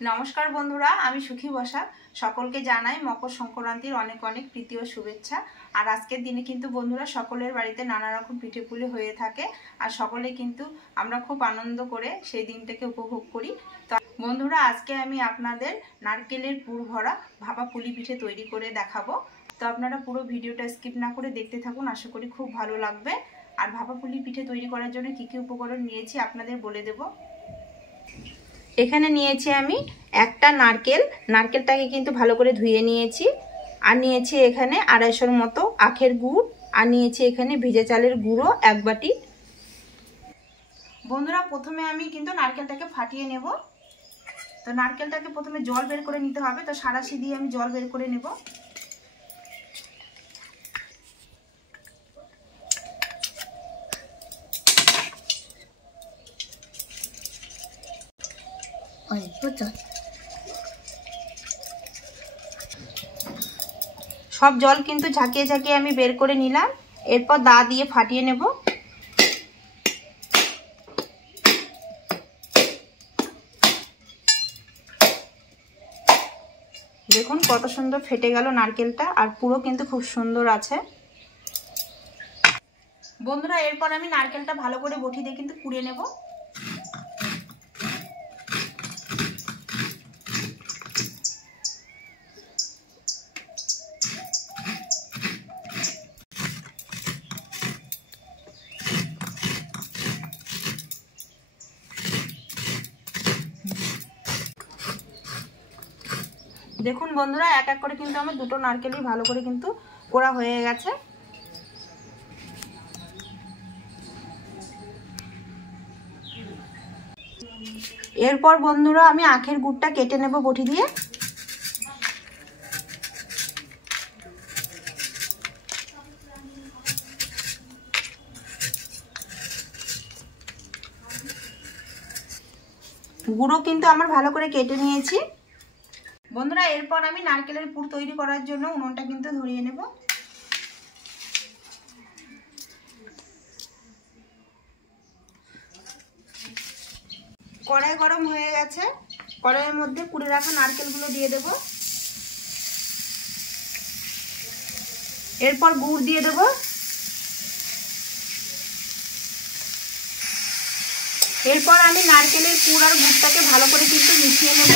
নমস্কার বন্ধুরা, আমি সুখী বসাক সকলকে জানাই মকর সংক্রান্তির অনেক অনেক প্রীতি ও শুভেচ্ছা। আর আজকের দিনে কিন্তু বন্ধুরা সকলের বাড়িতে নানা রকম পিঠেপুলি হয়ে থাকে, আর সকলে কিন্তু আমরা খুব আনন্দ করে সেই দিনটাকে উপভোগ করি। তো বন্ধুরা, আজকে আমি আপনাদের নারকেলের পুর ভরা ভাপা পুলি পিঠে তৈরি করে দেখাবো। তো আপনারা পুরো ভিডিওটা স্কিপ না করে দেখতে থাকুন, আশা করি খুব ভালো লাগবে। আর ভাপা পুলি পিঠে তৈরি করার জন্য কী কী উপকরণ নিয়েছি আপনাদের বলে দেব। এখানে নিয়েছি আমি একটা নারকেলটাকে কিন্তু ভালো করে ধুয়ে নিয়েছি। আর নিয়েছি এখানে 250 মতো আখের গুড়, আর নিয়েছি এখানে ভিজে চালের গুঁড়ো 1 বাটি। বন্ধুরা, প্রথমে আমি কিন্তু নারকেলটাকে ফাটিয়ে নেব। তো নারকেলটাকে প্রথমে জল বের করে নিতে হবে, তো সাঁড়াশি দিয়ে আমি জল বের করে নেব। সব জল কিন্তু ঝাঁকিয়ে ঝাঁকিয়ে আমি বের করে নিলাম। এরপর দা দিয়ে ফাটিয়ে নেব। দেখুন কত সুন্দর ফেটে গেল নারকেলটা, আর পুরো কিন্তু খুব সুন্দর আছে। বন্ধুরা, এরপর আমি নারকেলটা ভালো করে বটি দিয়ে কিন্তু কুড়িয়ে নেব। দেখুন বন্ধুরা, এক এক করে কিন্তু আমার দুটো নারকেলই ভালো করে কিন্তু কোড়া হয়ে গেছে। এরপর বন্ধুরা, আমি আখের গুড়টা কেটে নেব বটি দিয়ে। গুঁড়ো কিন্তু আমার ভালো করে কেটে নিয়েছি। বন্ধুরা, এরপর আমি নারকেলের পুর তৈরি করার জন্য উনুনটা কিন্তু ধরিয়ে নেব। কড়াই গরম হয়ে গেছে, কড়াইয়ের মধ্যে কুড়ে রাখা নারকেলগুলো দিয়ে দেব। এরপর গুড় দিয়ে দেব। এরপর আমি নারকেলের পুর আর গুড়টাকে ভালো করে কিন্তু মিশিয়ে নেব।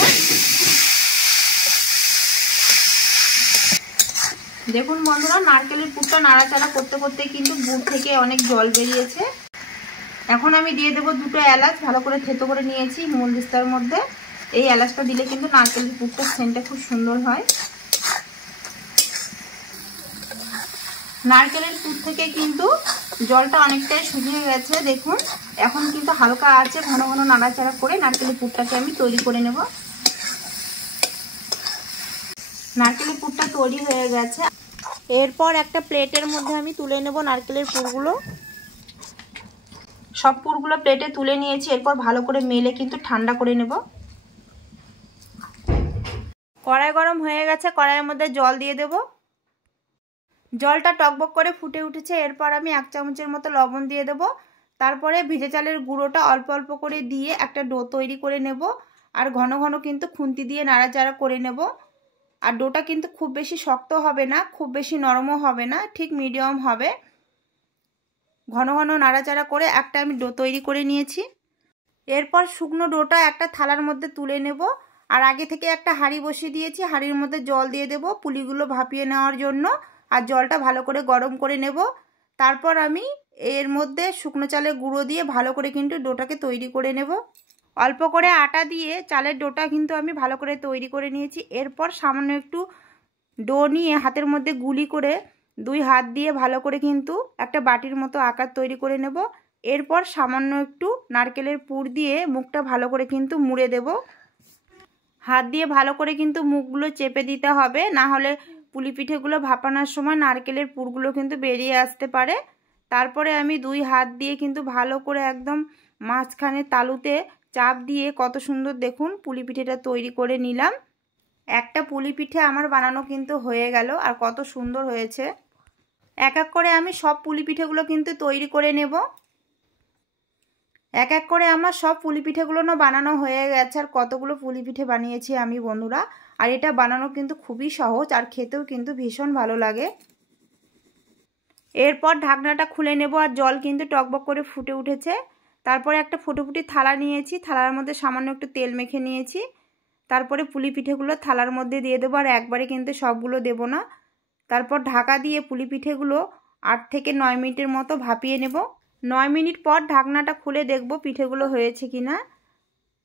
দেখুন বন্ধুরা, নারকেলের পুরটা নাড়াচাড়া করতে করতে কিন্তু গুড় থেকে অনেক জল বেরিয়েছে। এখন আমি দিয়ে দেবো 2টো এলাচ, ভালো করে থেতো করে নিয়েছি মূলদিস্তার মধ্যে। এই এলাচটা দিলে কিন্তু নারকেলের পুরটার সেন্টটা খুব সুন্দর হয়। নারকেলের পুর থেকে কিন্তু জলটা অনেকটাই শুকিয়ে গেছে। দেখুন, এখন কিন্তু হালকা আছে, ঘন ঘন নাড়াচাড়া করে নারকেলের পুরটাকে আমি তৈরি করে নেব। নারকেলের পুরটা তৈরি হয়ে গেছে। এরপর একটা প্লেটের মধ্যে আমি তুলে নেব নারকেলের পুরগুলো। সব পুরগুলো প্লেটে তুলে নিয়েছি। এরপর ভালো করে মেলে কিন্তু ঠান্ডা করে নেব। কড়াই গরম হয়ে গেছে, কড়াইয়ের মধ্যে জল দিয়ে দেব। জলটা টকবক করে ফুটে উঠেছে। এরপর আমি 1 চামচের মতো লবণ দিয়ে দেব। তারপরে ভিজে চালের গুঁড়োটা অল্প অল্প করে দিয়ে একটা ডো তৈরি করে নেব। আর ঘন ঘন কিন্তু খুন্তি দিয়ে নাড়াচাড়া করে নেব। আর ডোটা কিন্তু খুব বেশি শক্ত হবে না, খুব বেশি নরমও হবে না, ঠিক মিডিয়াম হবে। ঘন ঘন নাড়াচাড়া করে একটা আমি ডো তৈরি করে নিয়েছি। এরপর শুকনো ডোটা একটা থালার মধ্যে তুলে নেব। আর আগে থেকে একটা হাঁড়ি বসিয়ে দিয়েছি, হাঁড়ির মধ্যে জল দিয়ে দেব পুলিগুলো ভাপিয়ে নেওয়ার জন্য। আর জলটা ভালো করে গরম করে নেব। তারপর আমি এর মধ্যে শুকনো চালের গুঁড়ো দিয়ে ভালো করে কিন্তু ডোটাকে তৈরি করে নেব। অল্প করে আটা দিয়ে চালের ডোটা কিন্তু আমি ভালো করে তৈরি করে নিয়েছি। এরপর সামান্য একটু ডো নিয়ে হাতের মধ্যে গুলি করে 2 হাত দিয়ে ভালো করে কিন্তু একটা বাটির মতো আকার তৈরি করে নেব। এরপর সামান্য একটু নারকেলের পুর দিয়ে মুখটা ভালো করে কিন্তু মুড়ে দেব। হাত দিয়ে ভালো করে কিন্তু মুখগুলো চেপে দিতে হবে, না হলে পুলি পিঠেগুলো ভাপানোর সময় নারকেলের পুরগুলো কিন্তু বেরিয়ে আসতে পারে। তারপরে আমি 2 হাত দিয়ে কিন্তু ভালো করে একদম মাঝখানে তালুতে চাপ দিয়ে কত সুন্দর দেখুন পুলি পিঠেটা তৈরি করে নিলাম। একটা পুলি পিঠে আমার বানানো কিন্তু হয়ে গেল, আর কত সুন্দর হয়েছে। এক এক করে আমি সব পুলি পিঠেগুলো কিন্তু তৈরি করে নেব। এক এক করে আমার সব পুলি পিঠেগুলো না বানানো হয়ে গেছে। আর কতগুলো পুলি পিঠে বানিয়েছি আমি বন্ধুরা। আর এটা বানানো কিন্তু খুবই সহজ আর খেতেও কিন্তু ভীষণ ভালো লাগে। এরপর ঢাকনাটা খুলে নেব। আর জল কিন্তু টকবক করে ফুটে উঠেছে। তারপরে একটা ফুটোফুটি থালা নিয়েছি, থালার মধ্যে সামান্য একটু তেল মেখে নিয়েছি। তারপরে পুলি পিঠেগুলো থালার মধ্যে দিয়ে দেবো। আর একবারে কিন্তু সবগুলো দেব না। তারপর ঢাকা দিয়ে পুলি পিঠেগুলো 8 থেকে 9 মিনিটের মতো ভাপিয়ে নেব। 9 মিনিট পর ঢাকনাটা খুলে দেখব পিঠেগুলো হয়েছে কিনা।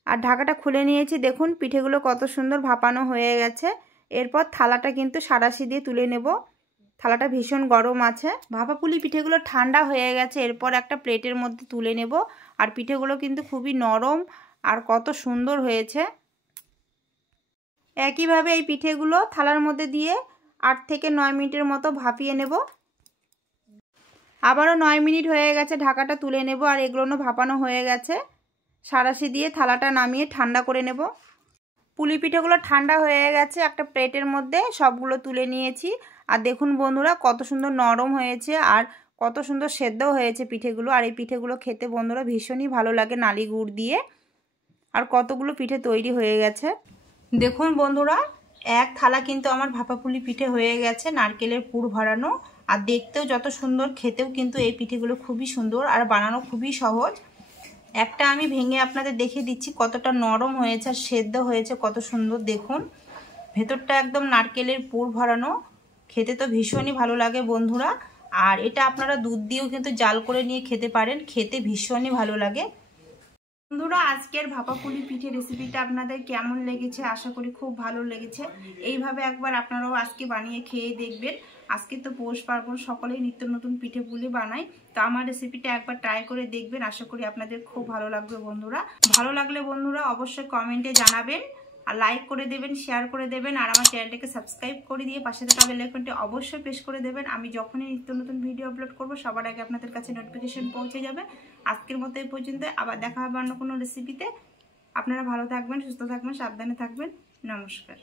আর ঢাকাটা খুলে নিয়েছি, দেখুন পিঠেগুলো কত সুন্দর ভাপানো হয়ে গেছে। এরপর থালাটা কিন্তু সাঁড়াশি দিয়ে তুলে নেব। থালাটা ভীষণ গরম আছে। ভাপা পুলি পিঠেগুলো ঠান্ডা হয়ে গেছে। এরপর একটা প্লেটের মধ্যে তুলে নেব। আর পিঠেগুলো কিন্তু খুবই নরম আর কত সুন্দর হয়েছে। একইভাবে এই পিঠেগুলো থালার মধ্যে দিয়ে 8 থেকে 9 মিনিটের মতো ভাপিয়ে নেব। আবারও 9 মিনিট হয়ে গেছে, ঢাকাটা তুলে নেব। আর এগুলো ভাপানো হয়ে গেছে। সাঁড়াশি দিয়ে থালাটা নামিয়ে ঠান্ডা করে নেব। পুলি পিঠেগুলো ঠান্ডা হয়ে গেছে, একটা প্লেটের মধ্যে সবগুলো তুলে নিয়েছি। আর দেখুন বন্ধুরা কত সুন্দর নরম হয়েছে আর কত সুন্দর সেদ্ধও হয়েছে পিঠেগুলো। আর এই পিঠেগুলো খেতে বন্ধুরা ভীষণই ভালো লাগে নালি গুড় দিয়ে। আর কতগুলো পিঠে তৈরি হয়ে গেছে দেখুন বন্ধুরা। এক থালা কিন্তু আমার ভাপা পুলি পিঠে হয়ে গেছে, নারকেলের পুর ভরানো। আর দেখতেও যত সুন্দর, খেতেও কিন্তু এই পিঠেগুলো খুবই সুন্দর আর বানানো খুবই সহজ। একটা আমি ভেঙে আপনাদের দেখিয়ে দিচ্ছি কতটা নরম হয়েছে আর সেদ্ধ হয়েছে কত সুন্দর। দেখুন ভেতরটা একদম নারকেলের পুর ভরানো, খেতে তো ভীষণই ভালো লাগে বন্ধুরা। আর এটা আপনারা দুধ দিয়েও কিন্তু জাল করে নিয়ে খেতে পারেন, খেতে ভীষণই ভালো লাগে। বন্ধুরা আজকের ভাপা পুলি পিঠে রেসিপিটা আপনাদের কেমন লেগেছে? আশা করি খুব ভালো লেগেছে। এইভাবে একবার আপনারাও আজকে বানিয়ে খেয়ে দেখবেন। আজকে তো পৌষ পার্বণ, সকলেই নিত্য নতুন পিঠে পুলি বানায়। তো আমার রেসিপিটা একবার ট্রাই করে দেখবেন, আশা করি আপনাদের খুব ভালো লাগবে বন্ধুরা। ভালো লাগলে বন্ধুরা অবশ্যই কমেন্টে জানাবেন, আর লাইক করে দেবেন, শেয়ার করে দেবেন। আর আমার চ্যানেলটাকে সাবস্ক্রাইব করে দিয়ে পাশে থাকা বেল আইকনটি অবশ্যই প্রেস করে দেবেন। আমি যখনই নিত্য নতুন ভিডিও আপলোড করব সবার আগে আপনাদের কাছে নোটিফিকেশন পৌঁছে যাবে। আজকের মতো এই পর্যন্ত, আবার দেখা হবে অন্য কোনো রেসিপিতে। আপনারা ভালো থাকবেন, সুস্থ থাকবেন, সাবধানে থাকবেন। নমস্কার।